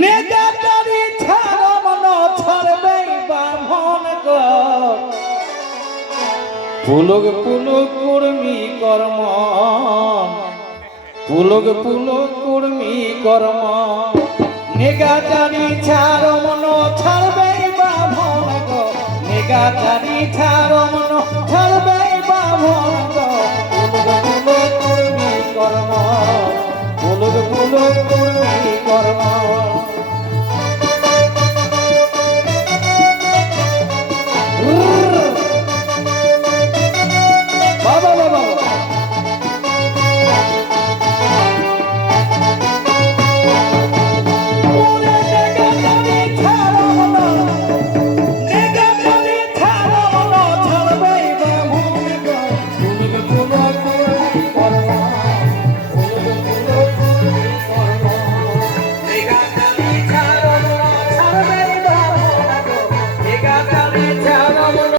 নেগাটারি ছাড়ব না ছাড়বে বামন গো পুলক পুলক কর্মী কর্ম পুলক পুলক কর্মী কর্ম নেগাটারি ছাড়ব না ছাড়বে বামন গো নেগাটারি ছাড়ব না ছাড়বে বামন গো পুলক পুলক কর্মী কর্ম পুলক পুলক কর্মী কর্ম